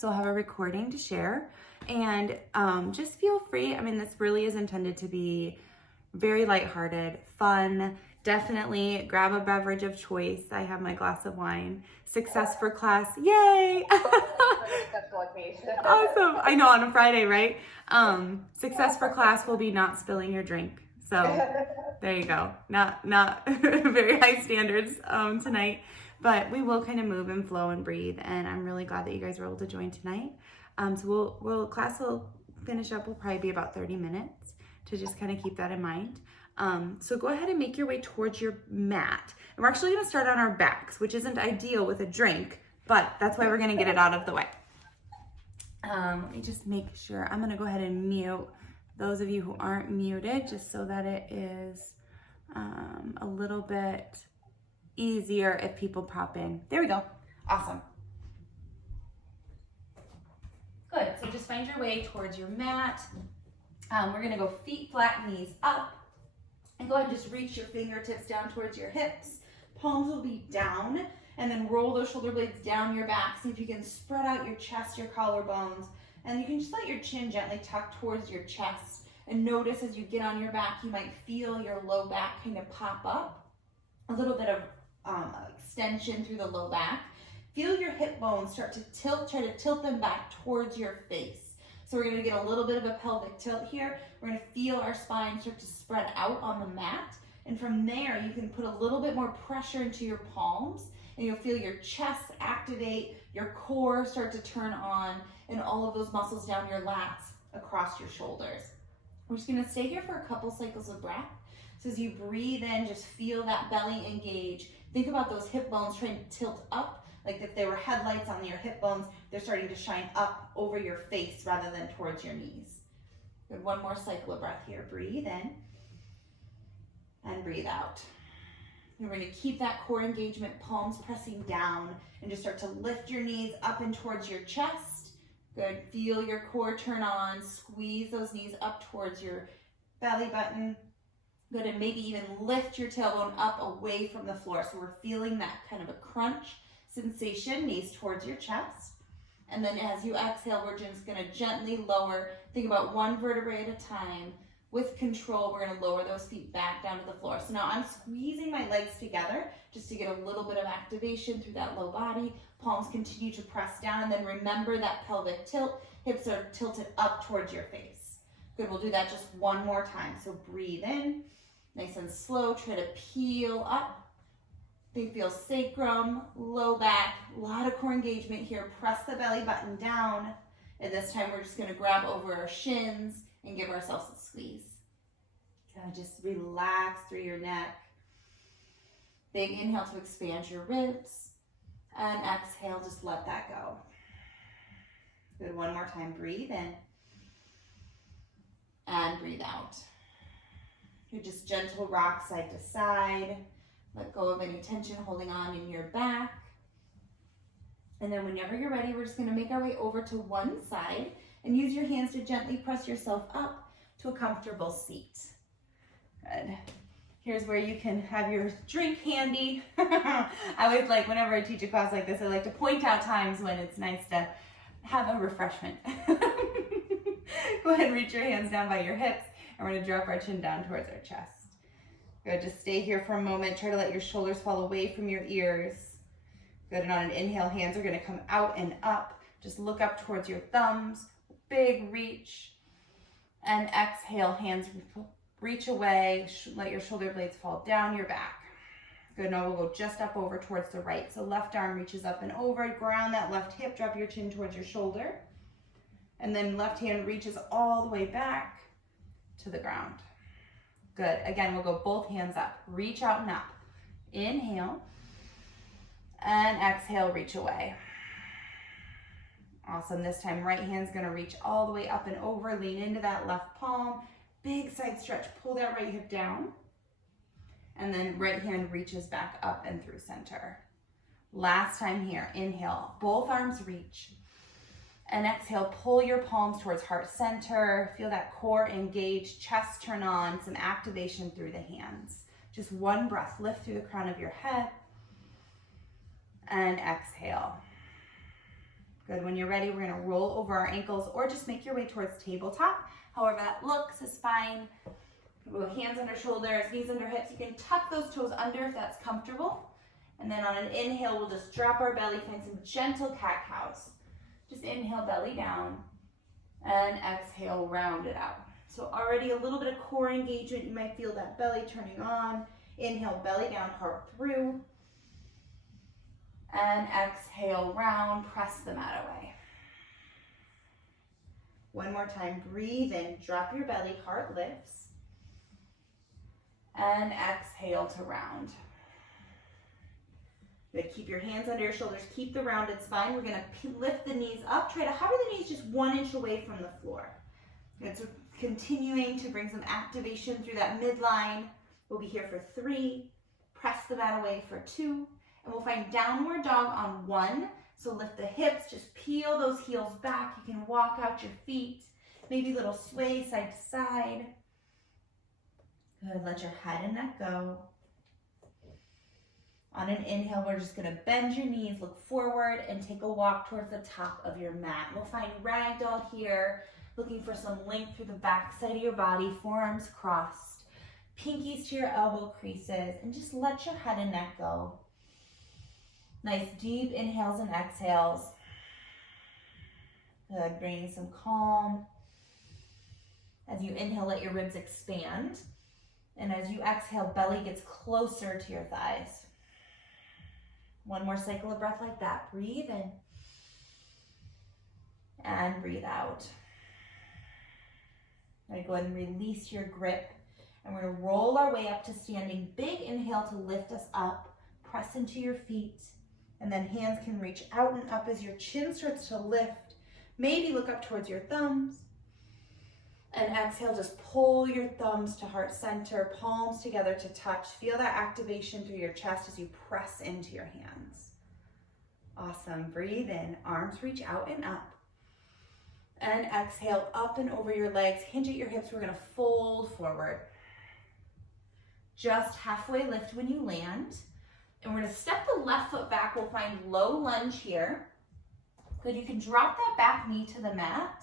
So I'll have a recording to share, and just feel free. I mean, this really is intended to be very lighthearted, fun. Definitely grab a beverage of choice. I have my glass of wine. Success for class, yay! Special occasion. Awesome. I know, on a Friday, right? Success for class will be not spilling your drink. So there you go. Not very high standards tonight, but we will kind of move and flow and breathe. And I'm really glad that you guys were able to join tonight. So class will finish up. Will probably be about 30 minutes to just kind of keep that in mind. So go ahead and make your way towards your mat. And we're actually going to start on our backs, which isn't ideal with a drink, but that's why we're going to get it out of the way. Let me just make sure. I'm going to go ahead and mute those of you who aren't muted, just so that it is a little bit easier if people pop in. There we go. Awesome. Good. So just find your way towards your mat. We're going to go feet flat, knees up. And go ahead and just reach your fingertips down towards your hips. Palms will be down. And then roll those shoulder blades down your back. See if you can spread out your chest, your collarbones. And you can just let your chin gently tuck towards your chest. And notice as you get on your back, you might feel your low back kind of pop up. A little bit of extension through the low back. Feel your hip bones start to tilt. Try to tilt them back towards your face. So we're going to get a little bit of a pelvic tilt here. We're going to feel our spine start to spread out on the mat. And from there, you can put a little bit more pressure into your palms. And you'll feel your chest activate, your core start to turn on, and all of those muscles down your lats across your shoulders. We're just gonna stay here for a couple cycles of breath. So as you breathe in, just feel that belly engage. Think about those hip bones trying to tilt up, like if there were headlights on your hip bones, they're starting to shine up over your face rather than towards your knees. Good, one more cycle of breath here. Breathe in and breathe out. And we're going to keep that core engagement, palms pressing down, and just start to lift your knees up and towards your chest. Good. Feel your core turn on. Squeeze those knees up towards your belly button. Good. And maybe even lift your tailbone up away from the floor. So we're feeling that kind of a crunch sensation, knees towards your chest. And then as you exhale, we're just going to gently lower. Think about one vertebrae at a time. With control, we're going to lower those feet back down to the floor. So now I'm squeezing my legs together just to get a little bit of activation through that low body. Palms continue to press down, and then remember that pelvic tilt. Hips are tilted up towards your face. Good, we'll do that just one more time. So breathe in, nice and slow. Try to peel up. They feel sacrum, low back, a lot of core engagement here. Press the belly button down. And this time we're just going to grab over our shins and give ourselves a squeeze. Kind of just relax through your neck. Big inhale to expand your ribs. And exhale, just let that go. Good, one more time. Breathe in. And breathe out. Good, just gentle rock side to side. Let go of any tension holding on in your back. And then whenever you're ready, we're just going to make our way over to one side and use your hands to gently press yourself up to a comfortable seat. Good. Here's where you can have your drink handy. I always like, whenever I teach a class like this, I like to point out times when it's nice to have a refreshment. Go ahead and reach your hands down by your hips, and we're going to drop our chin down towards our chest. Good, just stay here for a moment. Try to let your shoulders fall away from your ears. Good, and on an inhale, hands are going to come out and up. Just look up towards your thumbs. Big reach. And exhale, hands reach away. Let your shoulder blades fall down your back. Good, now we'll go just up over towards the right. So left arm reaches up and over. Ground that left hip. Drop your chin towards your shoulder. And then left hand reaches all the way back to the ground. Good. Again, we'll go both hands up. Reach out and up. Inhale. And exhale, reach away. Awesome. This time, right hand's going to reach all the way up and over. Lean into that left palm. Big side stretch. Pull that right hip down. And then right hand reaches back up and through center. Last time here. Inhale. Both arms reach. And exhale, pull your palms towards heart center. Feel that core engage, chest turn on, some activation through the hands. Just one breath. Lift through the crown of your head. And exhale. Good, when you're ready, we're gonna roll over our ankles or just make your way towards tabletop. However that looks is fine. Hands under shoulders, knees under hips. You can tuck those toes under if that's comfortable. And then on an inhale, we'll just drop our belly, find some gentle cat-cows. Just inhale, belly down, and exhale, round it out. So already a little bit of core engagement. You might feel that belly turning on. Inhale, belly down, heart through. And exhale, round, press the mat away. One more time, breathe in, drop your belly, heart lifts. And exhale to round. Good, keep your hands under your shoulders, keep the rounded spine. We're gonna lift the knees up, try to hover the knees just 1 inch away from the floor. Good, so continuing to bring some activation through that midline. We'll be here for 3, press the mat away for 2, and we'll find downward dog on 1. So lift the hips, just peel those heels back. You can walk out your feet, maybe a little sway side to side. Good, let your head and neck go. On an inhale, we're just gonna bend your knees, look forward, and take a walk towards the top of your mat. We'll find ragdoll here, looking for some length through the back side of your body, forearms crossed, pinkies to your elbow creases, and just let your head and neck go. Nice deep inhales and exhales. Good, bringing some calm. As you inhale, let your ribs expand. And as you exhale, belly gets closer to your thighs. One more cycle of breath like that. Breathe in. And breathe out. All right, go ahead and release your grip. And we're gonna roll our way up to standing. Big inhale to lift us up. Press into your feet. And then hands can reach out and up as your chin starts to lift. Maybe look up towards your thumbs. And exhale, just pull your thumbs to heart center, palms together to touch. Feel that activation through your chest as you press into your hands. Awesome, breathe in, arms reach out and up. And exhale, up and over your legs, hinge at your hips. We're gonna fold forward. Just halfway lift when you land. And we're gonna step the left foot back. We'll find low lunge here. Good, you can drop that back knee to the mat.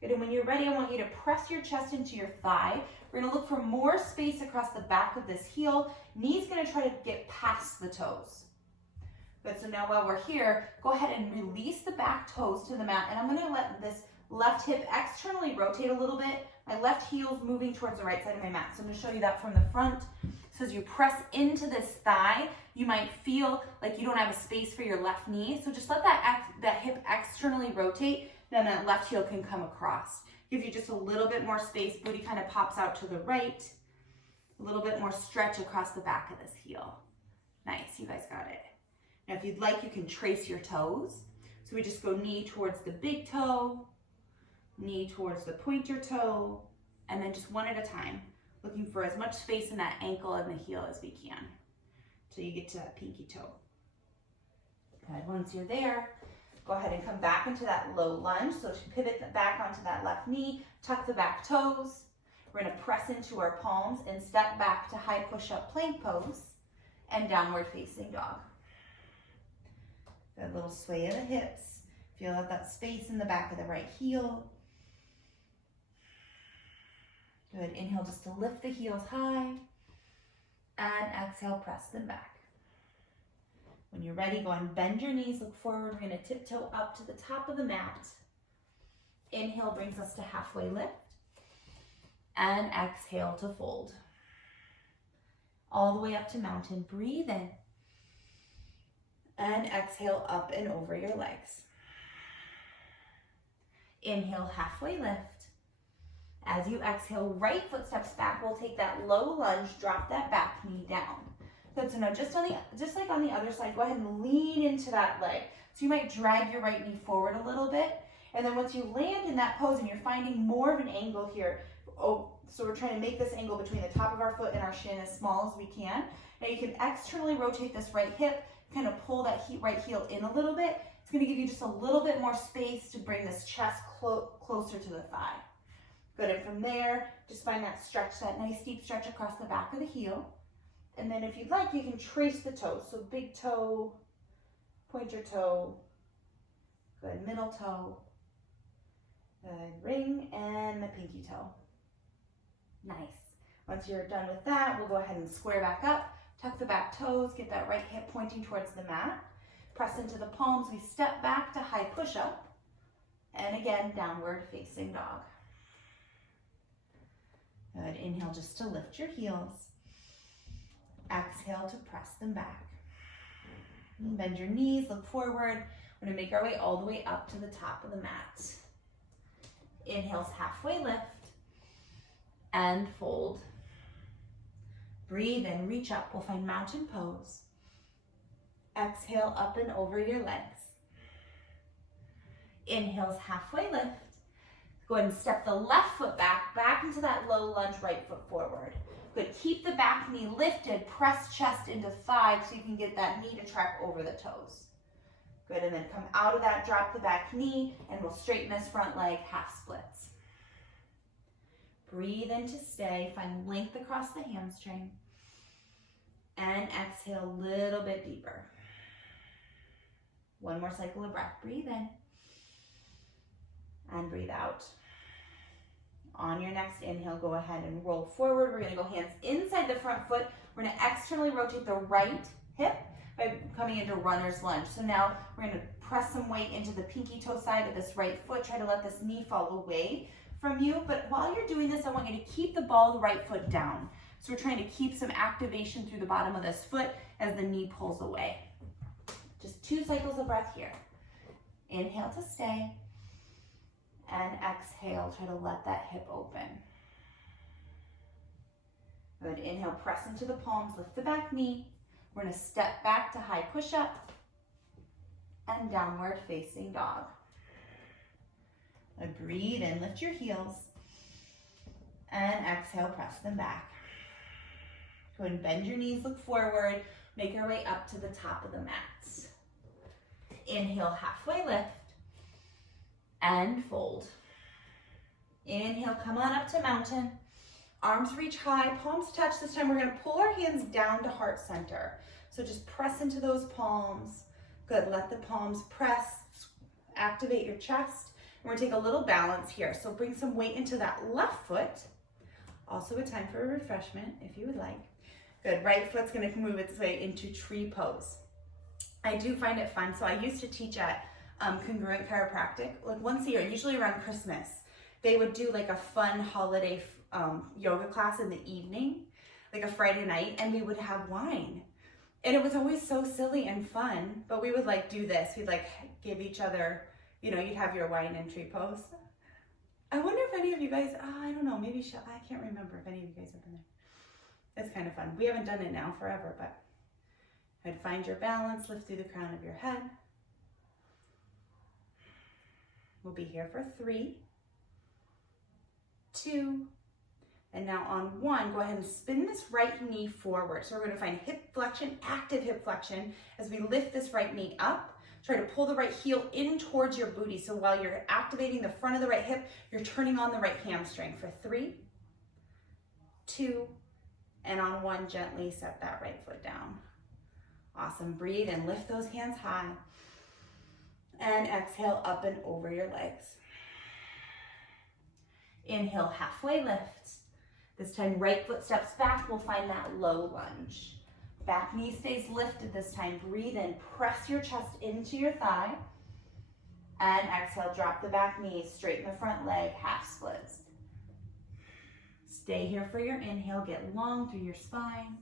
Good, and when you're ready, I want you to press your chest into your thigh. We're gonna look for more space across the back of this heel. Knee's gonna try to get past the toes. Good, so now while we're here, go ahead and release the back toes to the mat, and I'm gonna let this left hip externally rotate a little bit. My left heel's moving towards the right side of my mat. So I'm gonna show you that from the front. So as you press into this thigh, you might feel like you don't have a space for your left knee. So just let that hip externally rotate, then that left heel can come across. Gives you just a little bit more space. Booty kind of pops out to the right. A little bit more stretch across the back of this heel. Nice, you guys got it. Now if you'd like, you can trace your toes. So we just go knee towards the big toe, knee towards the pointer toe, and then just one at a time, looking for as much space in that ankle and the heel as we can till you get to that pinky toe. Good, once you're there, go ahead and come back into that low lunge. So pivot back onto that left knee, tuck the back toes. We're gonna press into our palms and step back to high push-up plank pose and downward facing dog. Good, little sway of the hips. Feel out that space in the back of the right heel. Good, inhale just to lift the heels high, and exhale, press them back. When you're ready, go and bend your knees, look forward. We're gonna tiptoe up to the top of the mat. Inhale brings us to halfway lift, and exhale to fold. All the way up to mountain, breathe in, and exhale up and over your legs. Inhale, halfway lift. As you exhale, right foot steps back. We'll take that low lunge, drop that back knee down. Good, so now just like on the other side, go ahead and lean into that leg. So you might drag your right knee forward a little bit. And then once you land in that pose and you're finding more of an angle here, so we're trying to make this angle between the top of our foot and our shin as small as we can. Now you can externally rotate this right hip, kind of pull that right heel in a little bit. It's gonna give you just a little bit more space to bring this chest closer to the thigh. Good, and from there, just find that stretch, that nice deep stretch across the back of the heel. And then if you'd like, you can trace the toes. So big toe, pointer toe, Good, middle toe. Good, ring and the pinky toe. Nice. Once you're done with that, we'll go ahead and square back up, tuck the back toes, get that right hip pointing towards the mat. Press into the palms, we step back to high push-up. And again, downward facing dog. Good, inhale just to lift your heels. Exhale to press them back. Bend your knees, look forward. We're gonna make our way all the way up to the top of the mat. Inhales, halfway lift and fold. Breathe in, reach up, we'll find mountain pose. Exhale, up and over your legs. Inhales, halfway lift. Go ahead and step the left foot back into that low lunge, right foot forward. Good, keep the back knee lifted, press chest into thigh so you can get that knee to track over the toes. Good, and then come out of that, drop the back knee, and we'll straighten this front leg, half splits. Breathe in to stay, find length across the hamstring. And exhale a little bit deeper. One more cycle of breath, breathe in. And breathe out. On your next inhale, go ahead and roll forward. We're gonna go hands inside the front foot. We're gonna externally rotate the right hip by coming into runner's lunge. So now we're gonna press some weight into the pinky toe side of this right foot. Try to let this knee fall away from you. But while you're doing this, I want you to keep the ball of the right foot down. So we're trying to keep some activation through the bottom of this foot as the knee pulls away. Just 2 cycles of breath here. Inhale to stay. And exhale, try to let that hip open. Good, inhale, press into the palms, lift the back knee. We're gonna step back to high push-up and downward facing dog. Good, breathe in, lift your heels. And exhale, press them back. Go ahead and bend your knees, look forward. Make your way up to the top of the mats. Inhale, halfway lift. And fold. Inhale, come on up to mountain. Arms reach high, palms touch. This time we're gonna pull our hands down to heart center. So just press into those palms. Good, let the palms press, activate your chest. And we're gonna take a little balance here. So bring some weight into that left foot. Also a time for a refreshment if you would like. Good, right foot's gonna move its way into tree pose. I do find it fun. So I used to teach at Congruent Chiropractic, like once a year, usually around Christmas. They would do like a fun holiday yoga class in the evening, like a Friday night, and we would have wine. And it was always so silly and fun, but we would like do this. We'd like give each other, you know, you'd have your wine and tree pose. I wonder if any of you guys, I don't know, maybe I can't remember if any of you guys have been there. It's kind of fun. We haven't done it now forever, but I'd find your balance, lift through the crown of your head. We'll be here for 3, 2, and now on 1, go ahead and spin this right knee forward. So we're going to find hip flexion, active hip flexion, as we lift this right knee up. Try to pull the right heel in towards your booty. So while you're activating the front of the right hip, you're turning on the right hamstring for 3, 2, and on 1, gently set that right foot down. Awesome. Breathe and lift those hands high. And exhale up and over your legs. Inhale, halfway lift. This time, right foot steps back. We'll find that low lunge. Back knee stays lifted this time. Breathe in, press your chest into your thigh. And exhale, drop the back knee, straighten the front leg, half splits. Stay here for your inhale, get long through your spine.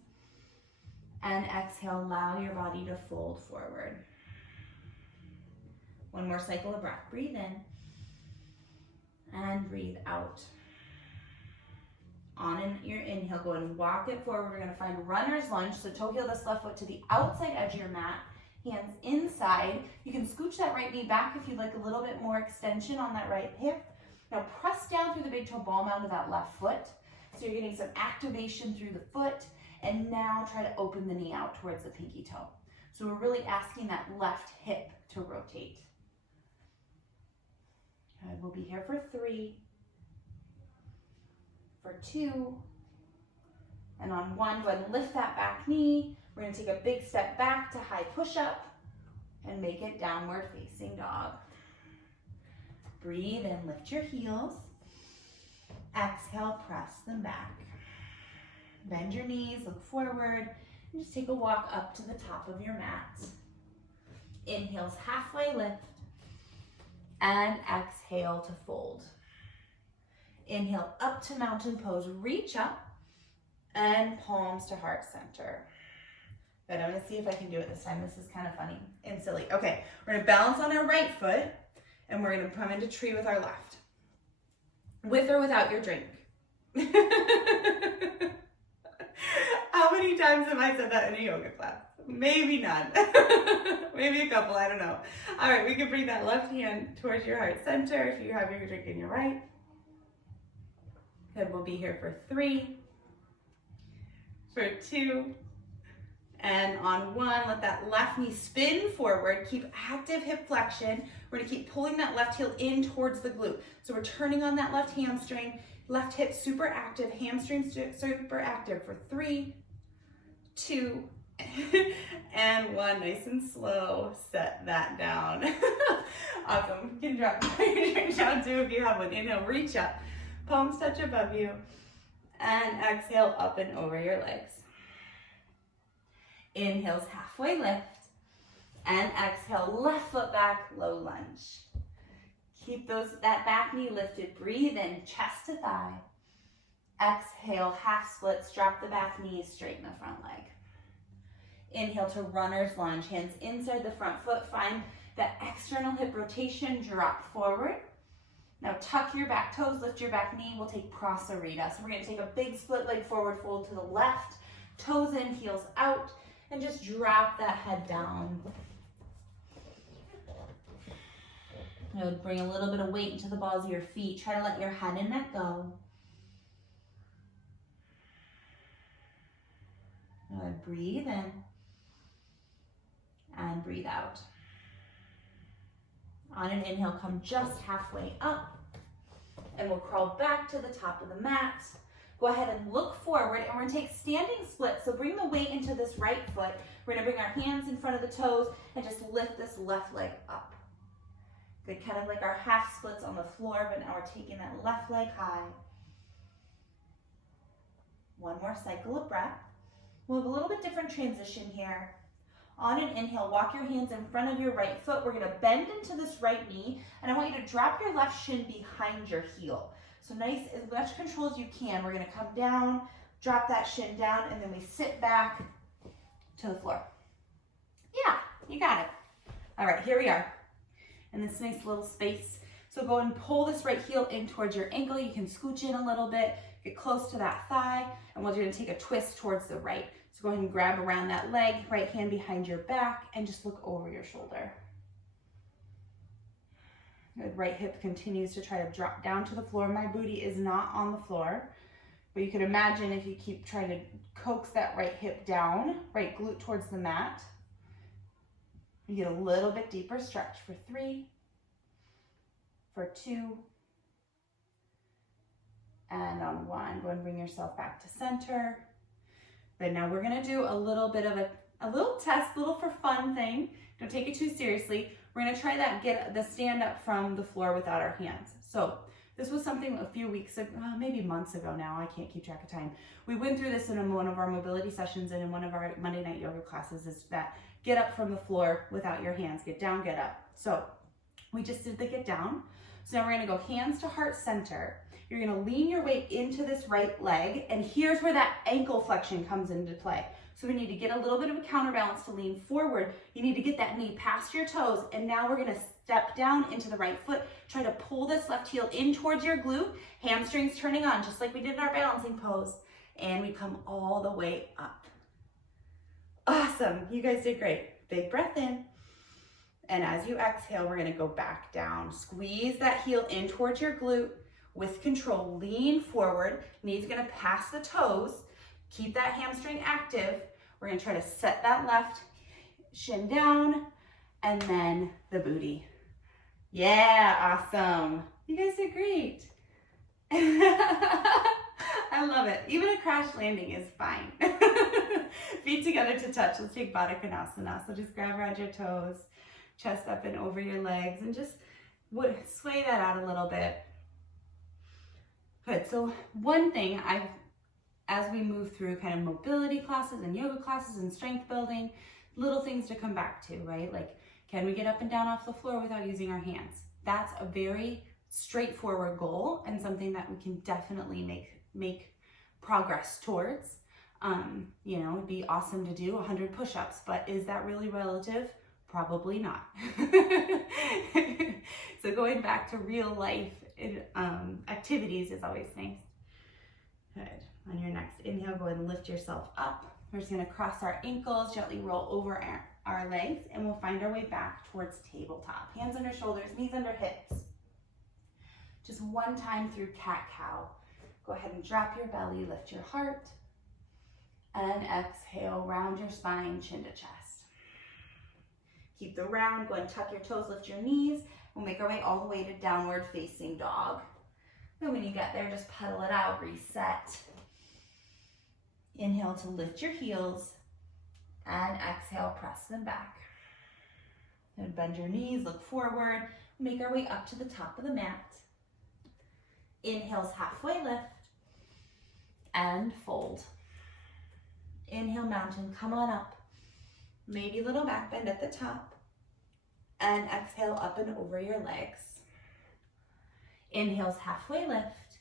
And exhale, allow your body to fold forward. One more cycle of breath. Breathe in and breathe out. On your inhale, go ahead and walk it forward. We're going to find runner's lunge. So toe heel this left foot to the outside edge of your mat. Hands inside. You can scooch that right knee back if you'd like a little bit more extension on that right hip. Now press down through the big toe ball mound of that left foot. So you're getting some activation through the foot. And now try to open the knee out towards the pinky toe. So we're really asking that left hip to rotate. Good. We'll be here for 3, for 2, and on 1, go ahead and lift that back knee. We're going to take a big step back to high push-up and make it downward facing dog. Breathe in, lift your heels. Exhale, press them back. Bend your knees, look forward, and just take a walk up to the top of your mat. Inhales, halfway lift, and exhale to fold. Inhale up to mountain pose, reach up, and palms to heart center. Good, I'm gonna see if I can do it this time. This is kind of funny and silly. Okay, we're gonna balance on our right foot, and we're gonna come into tree with our left. With or without your drink. How many times have I said that in a yoga class? Maybe none. Maybe a couple, I don't know. All right, we can bring that left hand towards your heart center if you have your drink in your right. Good, we'll be here for 3, for 2, and on 1, let that left knee spin forward. Keep active hip flexion. We're gonna keep pulling that left heel in towards the glute. So we're turning on that left hamstring, left hip super active, hamstring super active for 3, 2, and 1. Nice and slow, set that down. Awesome, you can drop your drink down too if you have one. Inhale, reach up, palms touch above you, and exhale up and over your legs. Inhales, halfway lift, and exhale, left foot back, low lunge. Keep that back knee lifted, breathe in, chest to thigh. Exhale, half splits, drop the back knee, straighten the front leg. Inhale to runner's lunge, hands inside the front foot, find that external hip rotation, drop forward. Now tuck your back toes, lift your back knee, we'll take Prasarita. So we're gonna take a big split leg forward fold to the left, toes in, heels out, and just drop that head down. Good. Bring a little bit of weight into the balls of your feet. Try to let your head and neck go. Good. Breathe in and breathe out. On an inhale, come just halfway up, and we'll crawl back to the top of the mat. Go ahead and look forward, and we're gonna take standing splits. So bring the weight into this right foot. We're gonna bring our hands in front of the toes and just lift this left leg up. Good, kind of like our half splits on the floor, but now we're taking that left leg high. 1 more cycle of breath. We'll have a little bit different transition here. On an inhale, walk your hands in front of your right foot. We're gonna bend into this right knee, and I want you to drop your left shin behind your heel. So nice, as much control as you can. We're gonna come down, drop that shin down, and then we sit back to the floor. Yeah, you got it. All right, here we are in this nice little space. So go and pull this right heel in towards your ankle. You can scooch in a little bit, get close to that thigh, and we're gonna take a twist towards the right. So go ahead and grab around that leg, right hand behind your back, and just look over your shoulder. Good. Right hip continues to try to drop down to the floor. My booty is not on the floor, but you can imagine if you keep trying to coax that right hip down, right glute towards the mat, you get a little bit deeper stretch for 3, for 2, and on 1. Go and bring yourself back to center. But now we're gonna do a little bit of a little test, little for fun thing. Don't take it too seriously. We're gonna try that, get the stand up from the floor without our hands. So this was something a few weeks ago, maybe months ago now, I can't keep track of time. We went through this in one of our mobility sessions and in one of our Monday night yoga classes, is that get up from the floor without your hands, get down, get up. So we just did the get down. So now we're gonna go hands to heart center. You're gonna lean your weight into this right leg, and here's where that ankle flexion comes into play. So we need to get a little bit of a counterbalance to lean forward. You need to get that knee past your toes, and now we're gonna step down into the right foot. Try to pull this left heel in towards your glute, hamstrings turning on, just like we did in our balancing pose, and we come all the way up. Awesome, you guys did great. Big breath in. And as you exhale, we're gonna go back down. Squeeze that heel in towards your glute with control. Lean forward, knees gonna pass the toes. Keep that hamstring active. We're gonna try to set that left shin down and then the booty. Yeah, awesome. You guys did great. I love it. Even a crash landing is fine. Feet together to touch. Let's take Baddha Konasana. So just grab around your toes, chest up and over your legs, and just sway that out a little bit. Good, so one thing as we move through kind of mobility classes and yoga classes and strength building, little things to come back to, right? Like, can we get up and down off the floor without using our hands? That's a very straightforward goal and something that we can definitely make progress towards. You know, it'd be awesome to do 100 push-ups, but is that really relative? Probably not. So going back to real life activities is always nice. Good. On your next inhale, go ahead and lift yourself up. We're just gonna cross our ankles, gently roll over our legs, and we'll find our way back towards tabletop. Hands under shoulders, knees under hips. Just one time through cat-cow. Go ahead and drop your belly, lift your heart, and exhale, round your spine, chin to chest. Keep the round, go ahead and tuck your toes, lift your knees. We'll make our way all the way to downward facing dog. And when you get there, just pedal it out, reset. Inhale to lift your heels, and exhale, press them back. And bend your knees, look forward, make our way up to the top of the mat. Inhales, halfway lift, and fold. Inhale, mountain, come on up. Maybe a little back bend at the top. And exhale, up and over your legs. Inhales, halfway lift.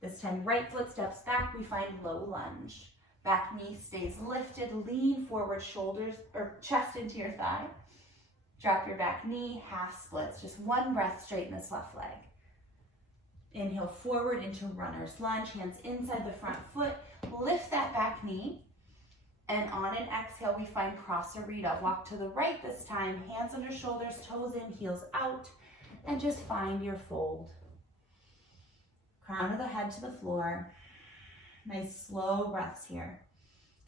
This time, right foot steps back, we find low lunge. Back knee stays lifted, lean forward, shoulders or chest into your thigh. Drop your back knee, half splits. Just one breath, straighten this left leg. Inhale forward into runner's lunge, hands inside the front foot. Lift that back knee. And on an exhale, we find Prasarita. Walk to the right this time, hands under shoulders, toes in, heels out, and just find your fold. Crown of the head to the floor. Nice slow breaths here.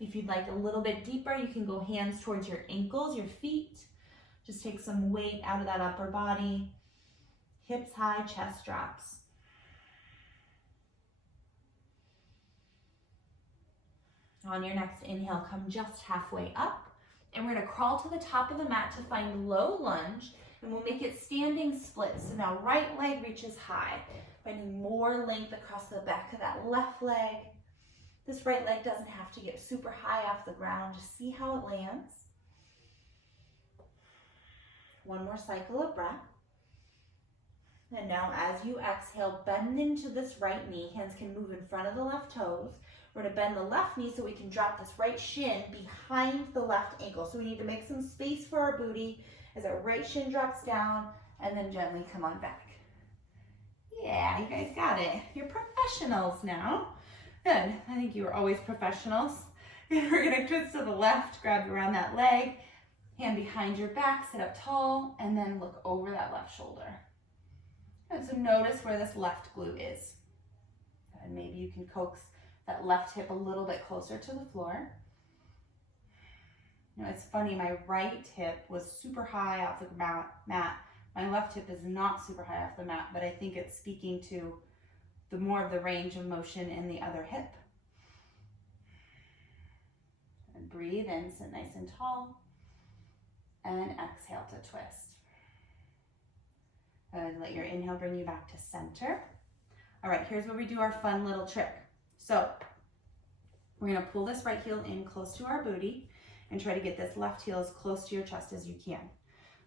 If you'd like a little bit deeper, you can go hands towards your ankles, your feet. Just take some weight out of that upper body. Hips high, chest drops. On your next inhale, come just halfway up. And we're gonna crawl to the top of the mat to find low lunge. And we'll make it standing split. So now right leg reaches high. Finding more length across the back of that left leg. This right leg doesn't have to get super high off the ground. Just see how it lands. One more cycle of breath. And now as you exhale, bend into this right knee. Hands can move in front of the left toes. We're gonna bend the left knee so we can drop this right shin behind the left ankle. So we need to make some space for our booty as our right shin drops down, and then gently come on back. Yeah, you guys got it. You're professionals now. Good, I think you were always professionals. We're gonna twist to the left, grab around that leg, hand behind your back, sit up tall, and then look over that left shoulder. And so notice where this left glute is. And maybe you can coax that left hip a little bit closer to the floor. You know, it's funny, my right hip was super high off the mat. My left hip is not super high off the mat, but I think it's speaking to the more of the range of motion in the other hip. And breathe in, sit nice and tall, and exhale to twist. And let your inhale bring you back to center. All right, here's where we do our fun little trick. So we're gonna pull this right heel in close to our booty and try to get this left heel as close to your chest as you can.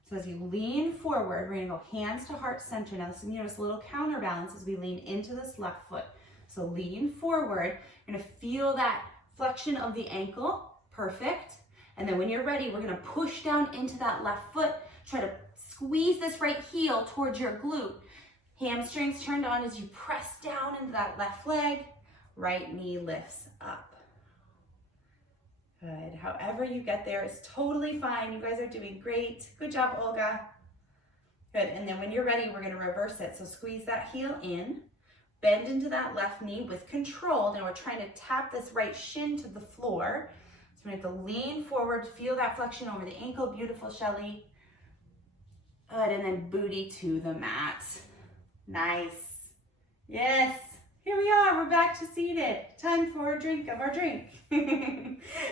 So as you lean forward, we're gonna go hands to heart center. Now this is just a little counterbalance as we lean into this left foot. So lean forward, you're gonna feel that flexion of the ankle, perfect. And then when you're ready, we're gonna push down into that left foot, try to squeeze this right heel towards your glute. Hamstrings turned on as you press down into that left leg. Right knee lifts up. Good. However you get there is totally fine. You guys are doing great. Good job, Olga. Good. And then when you're ready, we're going to reverse it. So squeeze that heel in, bend into that left knee with control. Now we're trying to tap this right shin to the floor. So we have to lean forward, feel that flexion over the ankle. Beautiful, Shelly. Good. And then booty to the mat. Nice. Yes. Here we are, we're back to seated. Time for a drink of our drink.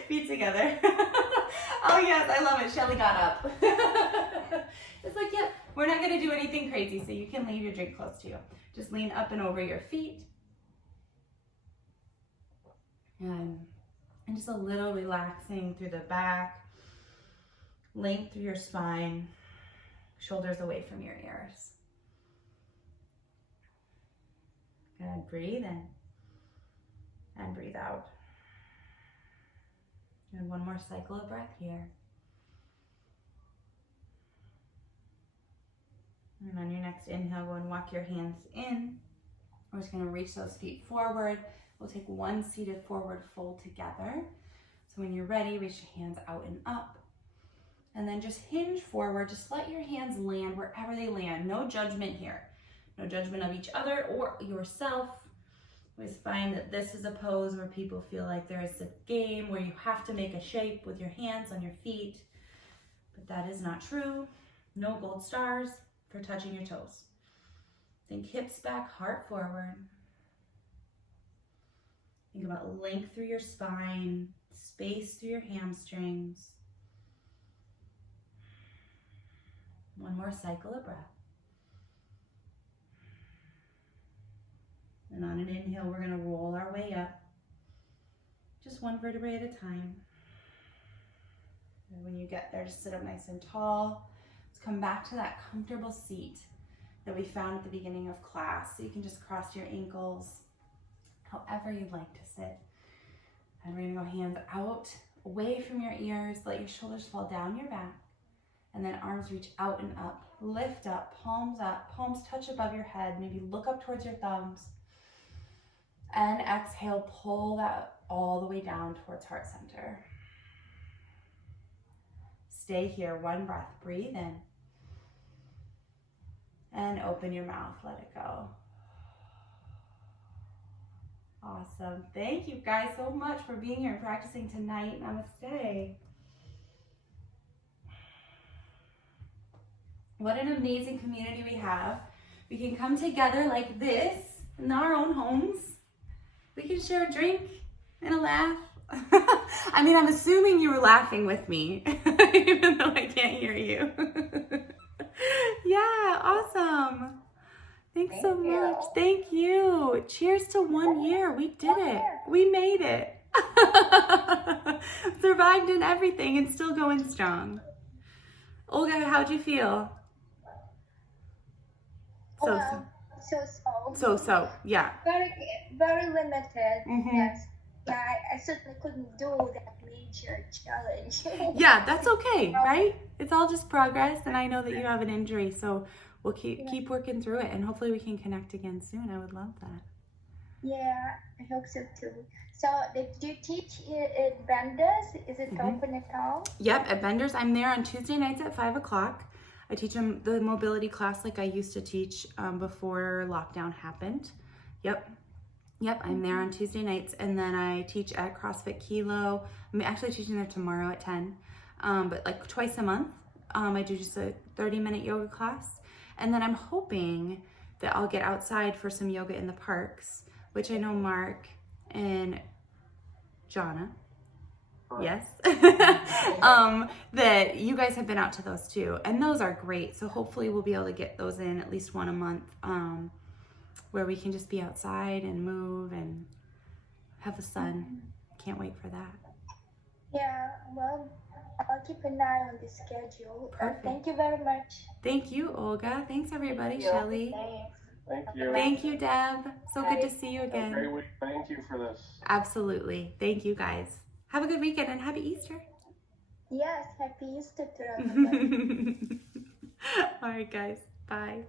Feet together. Oh yes, I love it. Shelly got up. It's like, yeah, We're not gonna do anything crazy, so you can leave your drink close to you. Just lean up and over your feet. And just a little relaxing through the back, length through your spine, shoulders away from your ears. Good, breathe in and breathe out. And one more cycle of breath here. And on your next inhale, go and walk your hands in. We're just gonna reach those feet forward. We'll take one seated forward fold together. So when you're ready, reach your hands out and up. And then just hinge forward. Just let your hands land wherever they land. No judgment here. No judgment of each other or yourself. We always find that this is a pose where people feel like there is a game where you have to make a shape with your hands on your feet. But that is not true. No gold stars for touching your toes. Think hips back, heart forward. Think about length through your spine, space through your hamstrings. One more cycle of breath. And on an inhale, we're gonna roll our way up. Just one vertebrae at a time. And when you get there, just sit up nice and tall. Let's come back to that comfortable seat that we found at the beginning of class. So you can just cross your ankles, however you'd like to sit. And we're gonna go hands out, away from your ears. Let your shoulders fall down your back. And then arms reach out and up. Lift up, palms touch above your head. Maybe look up towards your thumbs. And exhale, pull that all the way down towards heart center. Stay here, one breath, breathe in. And open your mouth, let it go. Awesome. Thank you guys so much for being here and practicing tonight. Namaste. What an amazing community we have. We can come together like this in our own homes. We can share a drink and a laugh. I mean, I'm assuming you were laughing with me, even though I can't hear you. Yeah, awesome. Thanks so much. Thank you. Cheers to 1 year. We did it. We made it. Survived in everything and still going strong. Olga, how'd you feel? So, yeah. Very limited. Mm-hmm. Yes. Yeah, I certainly couldn't do that major challenge. Yeah, that's okay, right? It's all just progress, and I know that you have an injury, so we'll keep working through it, and hopefully we can connect again soon. I would love that. Yeah, I hope so too. So, did you teach at Benders? Is it open at all? Yep, at Benders. I'm there on Tuesday nights at 5 o'clock. I teach them the mobility class like I used to teach before lockdown happened. Yep, I'm there on Tuesday nights, and then I teach at CrossFit Kilo. I'm actually teaching there tomorrow at 10, but like twice a month. I do just a 30-minute yoga class, and then I'm hoping that I'll get outside for some yoga in the parks, which I know Mark and Jonna, yes, that you guys have been out to those too, and those are great. So hopefully we'll be able to get those in at least one a month, where we can just be outside and move and have the sun. Can't wait for that. Yeah, well, I'll keep an eye on the schedule. Perfect. Thank you very much. Thank you, Olga. Thanks everybody. Shelley. Thanks. Thank you. Thank you, Deb. So good to see you Have a again. great week. Thank you for this. Absolutely. Thank you guys. Have a good weekend and happy Easter. Yes, happy Easter to everyone. All right, guys. Bye.